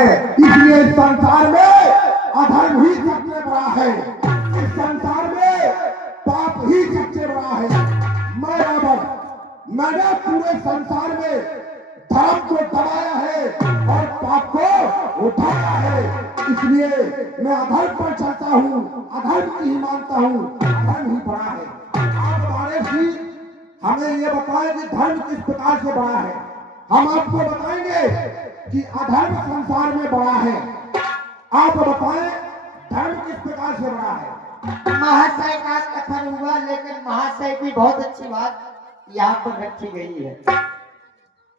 इसलिए इस संसार में अधर्म ही सबसे बड़ा है, इस संसार में पाप ही सबसे बड़ा है। मैं रावण, मैंने पूरे संसार में धर्म को दबाया है और पाप को उठाया है, इसलिए मैं अधर्म पर चलता हूँ, अधर्म की ही मानता हूँ, धर्म ही बड़ा है। आप हमारे जी हमें ये बताएं कि धर्म किस प्रकार से बड़ा है। हम आपको बताएंगे कि अधर्म संसार में बड़ा है। आप बताएं धर्म किस प्रकार से बड़ा है। महाशय का कथन हुआ, लेकिन महाशय की बहुत अच्छी बात यहाँ पर रखी गई है।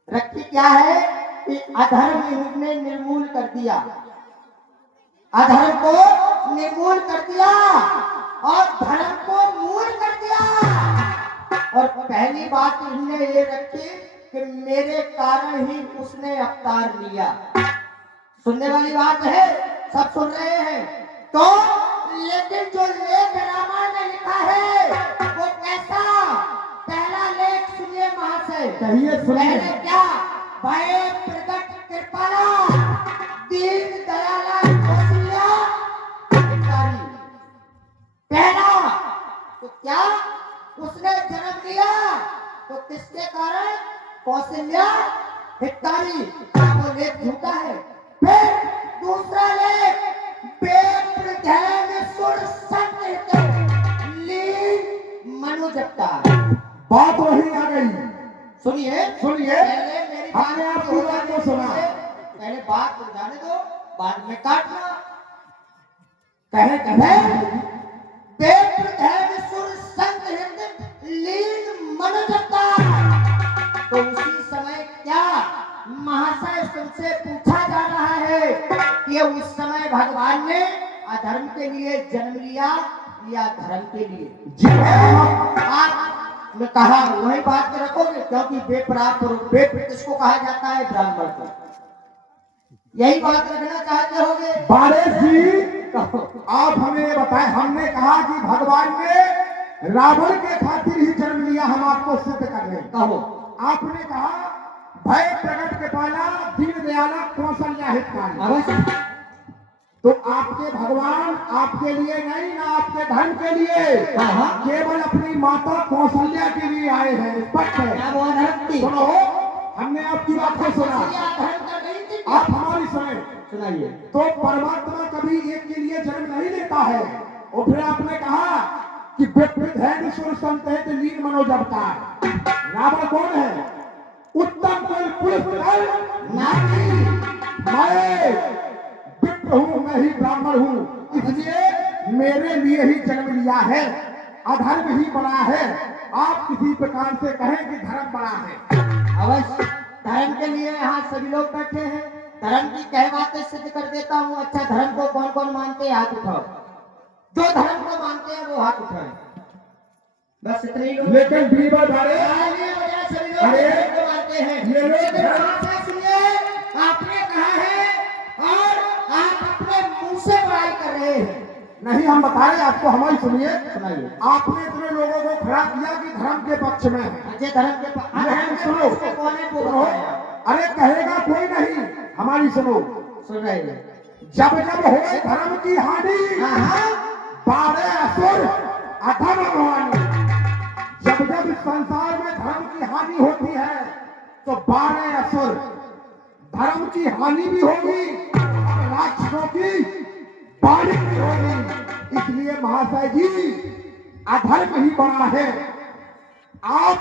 रखी क्या है कि अधर्म इन्होंने निर्मूल कर दिया, अधर्म को निर्मूल कर दिया और धर्म को मूल कर दिया। और पहली बात इन्होंने ये रखी कि मेरे कारण ही उसने अवतार लिया। सुनने वाली बात है, सब सुन रहे हैं तो, लेकिन जो लेख रामायण में लिखा है वो कैसा? पहला लेख सुनिए महाशय। कहिए, सुनिए। पहले क्या? भय प्रकट कृपाला दीन दयाला कौशल्या हितकारी। पहला तो क्या? उसने जन्म लिया तो किसके कारण? कौशल्या हितकारी। वो लेख झूठा है। फिर दूसरा लेख मनुजता। बात वही आ गई। सुनिए सुनिए, पहले मेरी हमने आपकी बात को सुना। पहले बात को जाने दो, बाद में काटना। कहे मनुजता। तो उसी समय क्या महाशय तुमसे पूछा जा रहा है कि उस समय भगवान ने अधर्म के लिए जन्म लिया या धर्म के लिए? जी हाँ। आपने कहा वही बात रखोगे, क्योंकि बेप किसको कहा जाता है? ब्राह्मण को। यही बात रखना चाहते होगे? बारेश जी, आप हमें ये बताएं। हमने कहा कि भगवान ने रावण के खातिर ही जन्म लिया, हम आपको सिद्ध कर रहे हैं। कहो। आपने कहा भय प्रकट कृपाला दीन दयाला कौशल्या हितकारी। अवश्य। तो आपके भगवान आपके लिए नहीं, ना आपके धर्म के लिए, केवल अपनी माता कौशल्या के लिए आए हैं। स्पष्ट है। सुनो, हमने आपकी बात को सुना, आप हमारी सुने। सुनाइए। तो परमात्मा कभी एक के लिए जन्म नहीं लेता है। और फिर आपने कहा कि लीन मनोजपता। रावण कौन है? उत्तम कोई पुरुष नहीं, मैं विप्र हूं, मैं ही ब्राह्मण हूं, इसलिए मेरे लिए ही जन्म लिया है। अधर्म ही बड़ा है। आप किसी प्रकार से कहें कि धर्म बड़ा है। अवश्य। धर्म के लिए यहाँ सभी लोग बैठे हैं। धर्म की कई बातें सिद्ध कर देता हूँ। अच्छा, धर्म को कौन कौन मानते हैं? हाथ उठाओ। जो धर्म को मानते हैं वो हाथ उठाएं। बस इतने ही लोग। लेकिन बीरबल सभी लोग धर्म को मानते हैं। ये लोग सुनिए, आपने कहा है और आप अपने मुंह से बुराई कर रहे हैं। नहीं, हम बता रहे आपको, हमारी सुनिए। सुनाइए। आपने इतने लोगों को खड़ा किया कि धर्म के पक्ष में है। अजय धर्म के सुनो, कौन है वो सुनो। बताया? अरे कहेगा कोई नहीं, हमारी सुनो। सुन रहे हैं। जब जब हो धर्म की हानि, बारह असुर अधर्म भवानी। जब जब इस संसार में धर्म की हानि होती है तो 12 असुर, धर्म की हानि भी होगी और राक्षसों की वाणी भी होगी। इसलिए महाशय जी, अधर्म ही बड़ा है। आप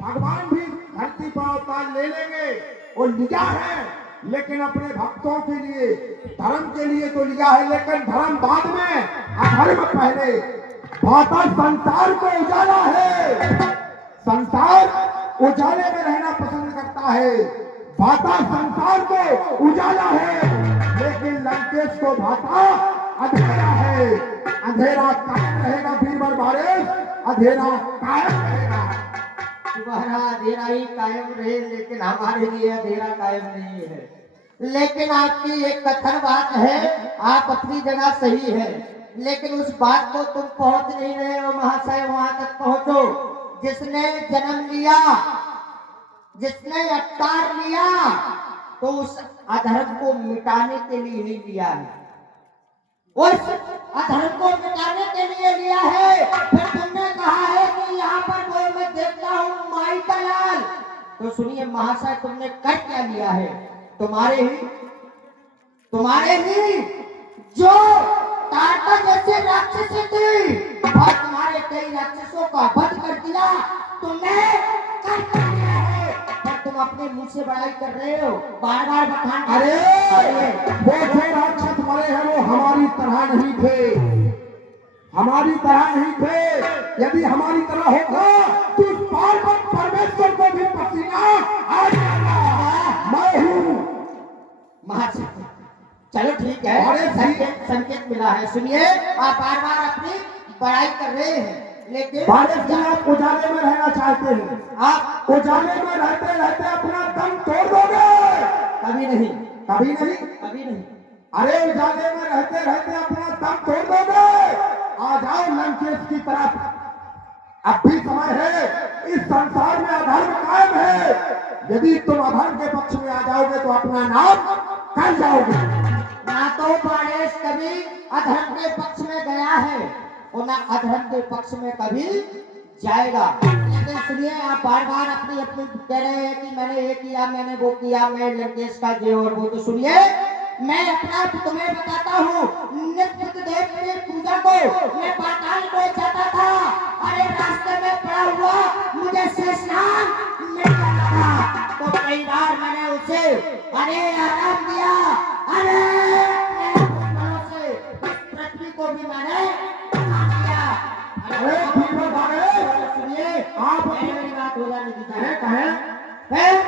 भगवान भी धरती पर अवतार ले लेंगे, वो लिया है, लेकिन अपने भक्तों के लिए, धर्म के लिए तो लिया है, लेकिन धर्म बाद में, अधर्म पहले। भाता संसार को उजाला है, संसार उजाले में रहना पसंद करता है। भाता संसार को उजाला है, लेकिन लंकेश को भाता अंधेरा है। अंधेरा कायम रहेगा बीरबल बारेश, अंधेरा कायम रहेगा। तुम्हारा अंधेरा ही कायम रहे, लेकिन हमारे लिए अंधेरा कायम नहीं है। लेकिन आपकी एक कथन बात है, आप अपनी जगह सही है, लेकिन उस बात को तुम पहुंच नहीं रहे हो महाशय। वहां तक पहुंचो। जिसने जन्म लिया, जिसने अवतार लिया, तो उस अधर्म को मिटाने के लिए ही लिया है, उस अधर्म को मिटाने के लिए लिया है। फिर तुमने कहा है कि यहाँ पर कोई मैं देखता हूँ माई का लाल, तो सुनिए महाशय, तुमने कर क्या लिया है? तुम्हारे ही जो तारका जैसे राक्षसी थी और तुम्हारे कई राक्षसों का वध कर दिया, तुमने कर क्या लिया है? पर तुम अपने मुंह से बड़ाई कर रहे हो, बार बार बखान। अरे वो जो राक्षस मरे हैं वो हमारी तरह नहीं थे, हमारी तरह नहीं थे। यदि हमारी तरह होगा तो उस पार्वत परमेश्वर को भी पसीना आ जाएगा। मैं हूँ महाशय, चलो ठीक है, अरे संकेत मिला है। सुनिए, आप बार बार अपनी बड़ाई कर रहे हैं, लेकिन बारिश में आप उजाले में रहना चाहते हैं, आप उजाले में रहते रहते अपना दम तोड़ दोगे। कभी नहीं, कभी नहीं, कभी नहीं। अरे उजाले में रहते रहते अपना दम तोड़ दोगे। आ जाओ लंकेश की तरफ, अब भी समय है। इस संसार में अधर्म कायम है। यदि तुम अधर्म के पक्ष में आ जाओगे तो अपना नाम कर जाओगे। ना तो गणेश कभी अधर्म के पक्ष में गया है और ना अधर्म के पक्ष में कभी जाएगा। लेकिन सुनिए, आप बार बार अपनी अपनी कह रहे हैं कि मैंने ये किया, मैंने वो किया, मैं लंकेश का ये और वो। तो सुनिए, मैं अपना तुम्हें बताता हूँ, नित्य देव की पूजा को मैं पाताल को जाता था। अरे रास्ते में पड़ा हुआ मुझे शेषनाग मिल जाता था, तो कई बार मैंने उसे अरे आराम दिया। अरे से इस पृथ्वी को भी मैंने दिया। अरे सुनिए, आप मेरी बात हो जाने दीजिए। कहें फिर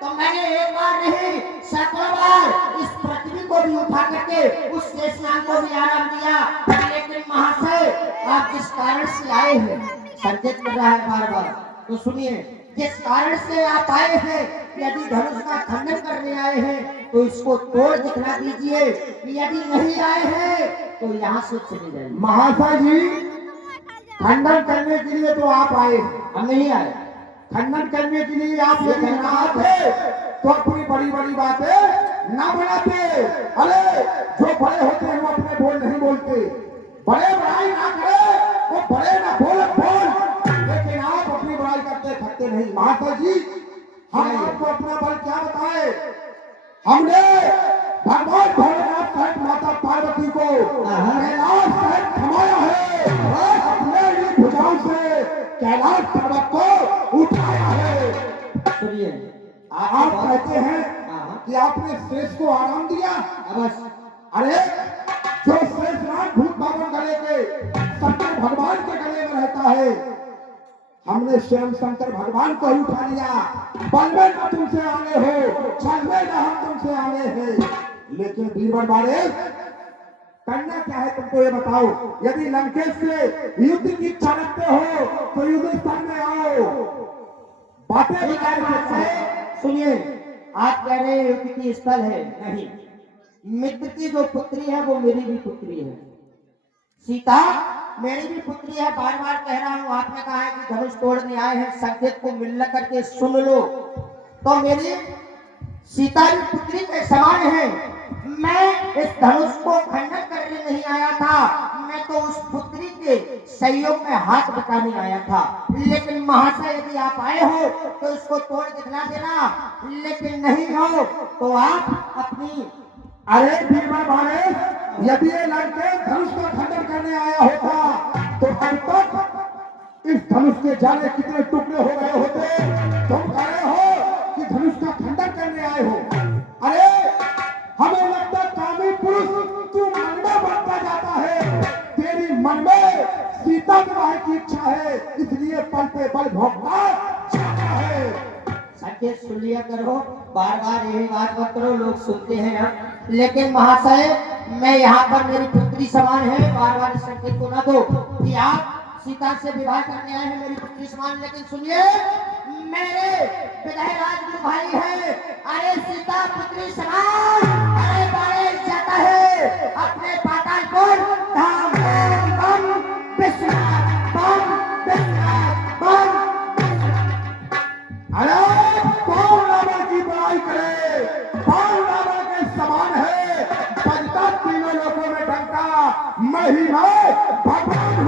तो मैंने एक बार नहीं, सैकड़ों बार इस पृथ्वी को भी उठा करके उस शेषनाग को भी आराम दिया। लेकिन महाशय, आप जिस कारण से आए हैं, संकेत कर रहा है बार बार, तो सुनिए, जिस कारण से आप आए हैं, यदि धनुष का खंडन करने आए हैं तो इसको तोड़ दिखला दीजिए। यदि नहीं आए हैं तो यहाँ से चले जाइए। महाशय जी, खंडन करने के लिए तो आप आए, हम नहीं आए। खंडन करने के लिए आप यदि ना आते तो अपनी बड़ी बड़ी बातें ना बनाते। अरे जो बड़े होते हैं वो अपने बोल नहीं बोलते, बड़े बड़ाई ना करे वो बड़े ना बोल, लेकिन आप अपनी बड़ाई करते थकते नहीं। महाशय जी, हम आपको अपना बल क्या बताए? हमने भगवान भोलेनाथ सहित माता पार्वती को कैलाश सहित थमाया है और अपने ही भुजाओं से कैलाश पर्वत को उठाया है। सुनिए, आप कहते हैं कि आपने शेष को आराम दिया। बस अरे जो शेषनाग भूत बाबन गले के शंकर भगवान के गले में रहता है, हमने स्वयं शंकर भगवान को ही उठा लिया। बल में न तुमसे आगे हो, छल में न हम तुमसे आगे हैं। लेकिन बीरबल बारे करना क्या है तुमको ये बताओ। यदि लंकेश से युद्ध की इच्छा रखते हो तो युद्ध स्थल में आओ। बातें सुनिए, आप कह रहे हैं युद्ध की स्थल है, नहीं, मित्र की जो पुत्री है वो मेरी भी पुत्री है, सीता मेरी भी पुत्री है। बार बार कह रहा हूँ, आपने कहा है कि धनुष तोड़ने आए हैं, संकेत को मिलना करके सुन लो। तो मेरी सीता भी पुत्री के समान है। मैं इस धनुष को खंडन करने नहीं आया था, मैं तो उस पुत्री के सहयोग में हाथ बटाने आया था। लेकिन महाशय, यदि आप आए हो तो इसको तोड़ दिखला देना, लेकिन नहीं हो तो आप अपनी। अरे बीरबल बारे, यदि ये लड़के धनुष का खंडन करने आया होता तो अब तक इस धनुष के जाने कितने टुकड़े हो गए होते। तुम कह रहे हो कि धनुष का खंडन करने आए हो। अरे हमें लगता कामी पुरुष तू मन में बढ़ता जाता है। तेरी मन में सीता विवाह की इच्छा है, इसलिए पल पे पल भोगता जाता है। संकेत सुन लिया करो, बार बार यही बात मत करो, लोग सुनते हैं ना। लेकिन महाशय, मैं यहाँ पर मेरी पुत्री समान है, बार बार इस संकेत को ना दो कि आप सीता से विवाह करने आए हैं मेरी पुत्री समान। लेकिन सुनिए, मेरे विजय राजगुरु भाई है, अरे सीता पुत्री समान, अरे बारे जाता है अपने पातालपुर धाम। बम विश्वनाथ, बम विश्वनाथ, बम। अरे कौन रावण की बड़ाई करे? मैं ही मैं भगवान